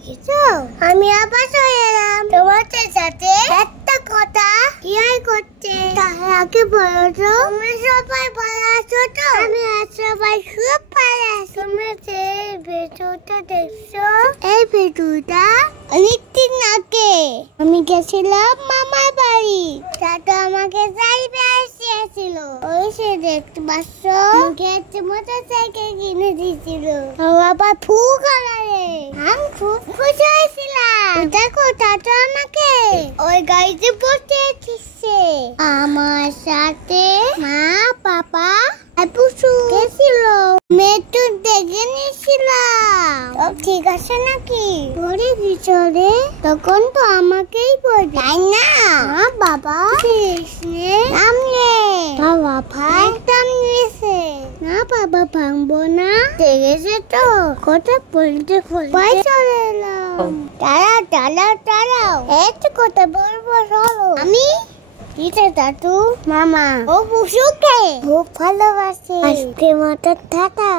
দেখেছো? আমি আবার চলে এলাম তোমাদের সাথে একটা কথা শেয়ার করতে। তার আগে বলো তো, তুমি সবাই ভালো আছো তো? আমি সবাই খুব ভালো আছি। তুমি যে ভিডিওটা দেখছো, এই ভিডিওটা অনেকদিন আগে আমি গেছিলাম মামার বাড়ি। দাদা আমাকে সাইকেল আসিয়েছিল। ওই সে দেখতে পাচ্ছ, আমাকে একটা মোটরসাইকেল কিনে দিয়েছিল। আবার ফুল কালারে। আমি খুব খুশি হয়েছিলাম। দেখো দাদা আমাকে ওই গাড়িতে বসে দিচ্ছে। আমার সাথে মা পাপা পুষু গেছিল। মেট্রো দেখে নিয়েছিলাম। ঠিক আছে নাকি? পরে ভিতরে তখন তো আমাকেই বলবে, তাই না? বাবা সামনে বাবা ভাই দাম নিয়েছে না। বাবা ভাঙবো না, দেখেছে তো কথা বলতে বলতে চলে এলাম। দাঁড়াও একটু কথা বলবো, চলো। আমি দাদু মামা ও পুষুকে খুব ভালোবাসে। আজকে মতো টাটা।